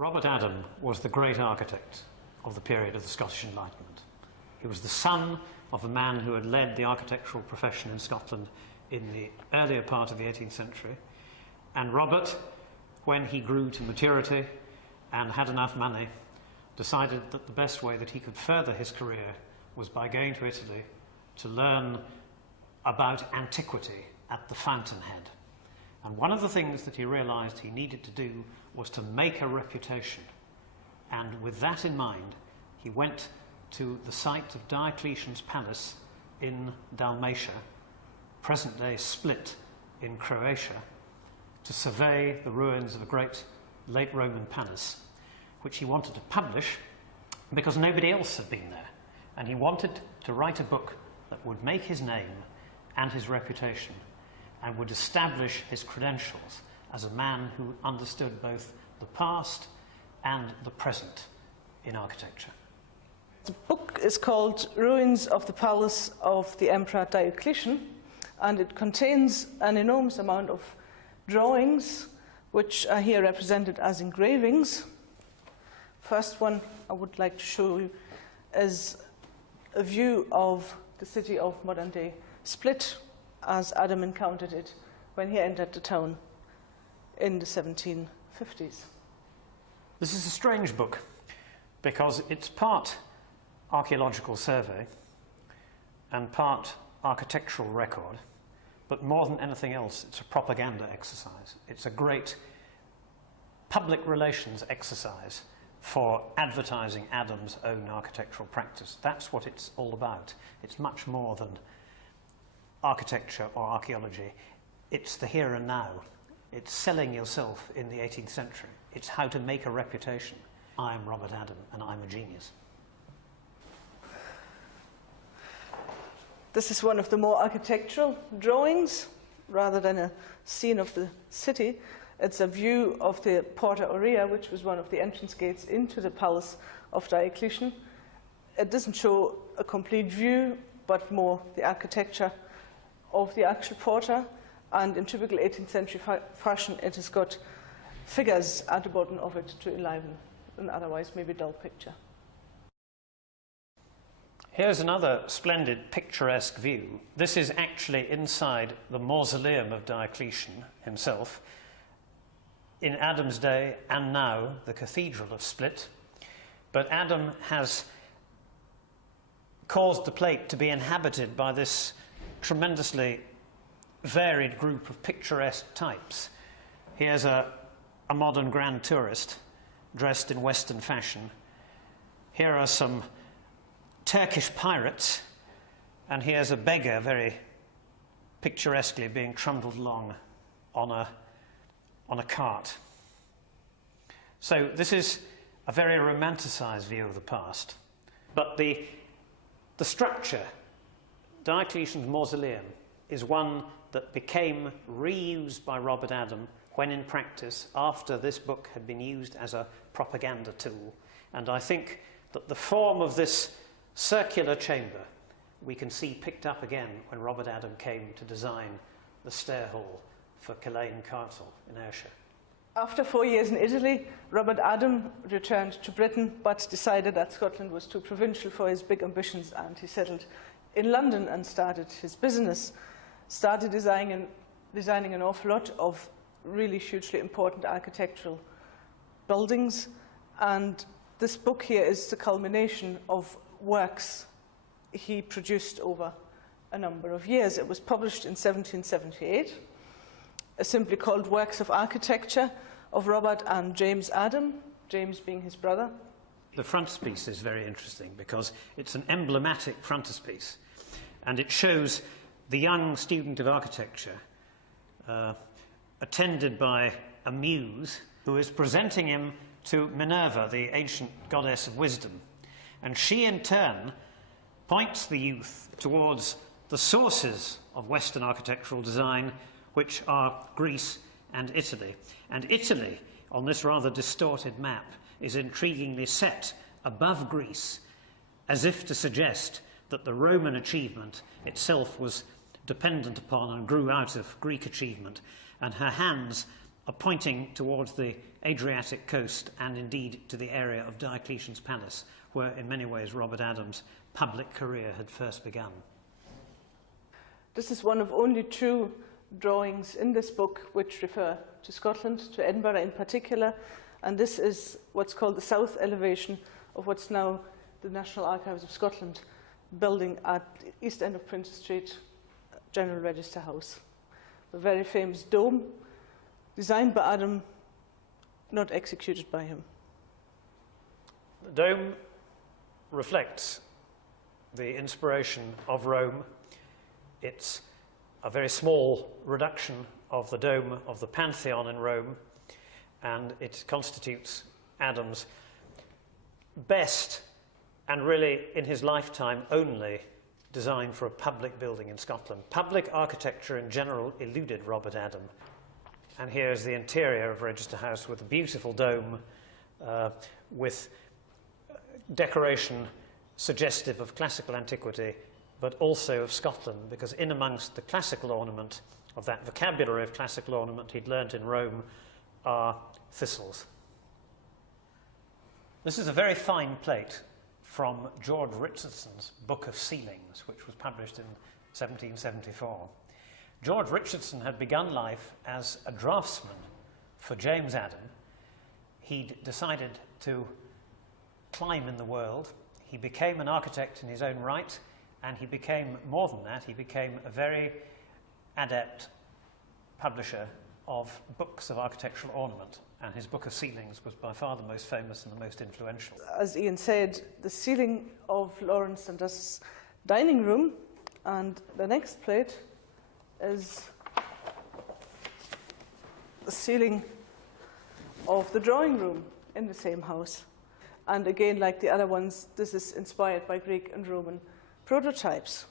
Robert Adam was the great architect of the period of the Scottish Enlightenment. He was the son of a man who had led the architectural profession in Scotland in the earlier part of the 18th century. And Robert, when he grew to maturity and had enough money, decided that the best way that he could further his career was by going to Italy to learn about antiquity at the fountainhead. And one of the things that he realized he needed to do was to make a reputation. And with that in mind, he went to the site of Diocletian's palace in Dalmatia, present-day Split in Croatia, to survey the ruins of a great late Roman palace, which he wanted to publish because nobody else had been there. And he wanted to write a book that would make his name and his reputation and would establish his credentials as a man who understood both the past and the present in architecture. The book is called Ruins of the Palace of the Emperor Diocletian, and it contains an enormous amount of drawings, which are here represented as engravings. First one I would like to show you is a view of the city of modern-day Split as Adam encountered it when he entered the town in the 1750s. This is a strange book because it's part archaeological survey and part architectural record, but more than anything else, it's a propaganda exercise. It's a great public relations exercise for advertising Adam's own architectural practice. That's what it's all about. It's much more than architecture or archaeology. It's the here and now. It's selling yourself in the 18th century. It's how to make a reputation. I am Robert Adam and I'm a genius. This is one of the more architectural drawings, rather than a scene of the city. It's a view of the Porta Aurea, which was one of the entrance gates into the palace of Diocletian. It doesn't show a complete view, but more the architecture of the actual porta. And in typical 18th century fashion, it has got figures at the bottom of it to enliven an otherwise maybe dull picture. Here's another splendid picturesque view. This is actually inside the mausoleum of Diocletian himself. In Adam's day and now, the Cathedral of Split. But Adam has caused the plate to be inhabited by this tremendously varied group of picturesque types. Here's a modern grand tourist dressed in Western fashion. Here are some Turkish pirates, and here's a beggar very picturesquely being trundled along on a cart. So this is a very romanticized view of the past. But the structure, Diocletian's mausoleum, is one that became reused by Robert Adam when in practice, after this book had been used as a propaganda tool. And I think that the form of this circular chamber we can see picked up again when Robert Adam came to design the stair hall for Culzean Castle in Ayrshire. After 4 years in Italy, Robert Adam returned to Britain, but decided that Scotland was too provincial for his big ambitions, and he settled in London and started his business. Started designing an awful lot of really hugely important architectural buildings, and this book here is the culmination of works he produced over a number of years. It was published in 1778, simply called Works of Architecture of Robert and James Adam, James being his brother. The frontispiece is very interesting because it's an emblematic frontispiece, and it shows the young student of architecture attended by a muse who is presenting him to Minerva, the ancient goddess of wisdom. And she, in turn, points the youth towards the sources of Western architectural design, which are Greece and Italy. And Italy, on this rather distorted map, is intriguingly set above Greece, as if to suggest that the Roman achievement itself was dependent upon and grew out of Greek achievement. And her hands are pointing towards the Adriatic coast and indeed to the area of Diocletian's Palace, where in many ways Robert Adams' public career had first begun. This is one of only 2 drawings in this book which refer to Scotland, to Edinburgh in particular, and this is what's called the south elevation of what's now the National Archives of Scotland building at the east end of Princes Street, General Register House. A very famous dome, designed by Adam, not executed by him. The dome reflects the inspiration of Rome. It's a very small reduction of the dome of the Pantheon in Rome, and it constitutes Adams' best, and really in his lifetime only, design for a public building in Scotland. Public architecture in general eluded Robert Adam. And here's the interior of Register House with a beautiful dome with decoration suggestive of classical antiquity, but also of Scotland, because in amongst the classical ornament of that vocabulary of classical ornament he'd learnt in Rome are thistles. This is a very fine plate from George Richardson's Book of Ceilings, which was published in 1774. George Richardson had begun life as a draftsman for James Adam. He'd decided to climb in the world. He became an architect in his own right, and he became, more than that, he became a very adept publisher of books of architectural ornament, and his Book of Ceilings was by far the most famous and the most influential. As Ian said, the ceiling of Lawrence Dundas' dining room, and the next plate is the ceiling of the drawing room in the same house. And again, like the other ones, this is inspired by Greek and Roman prototypes.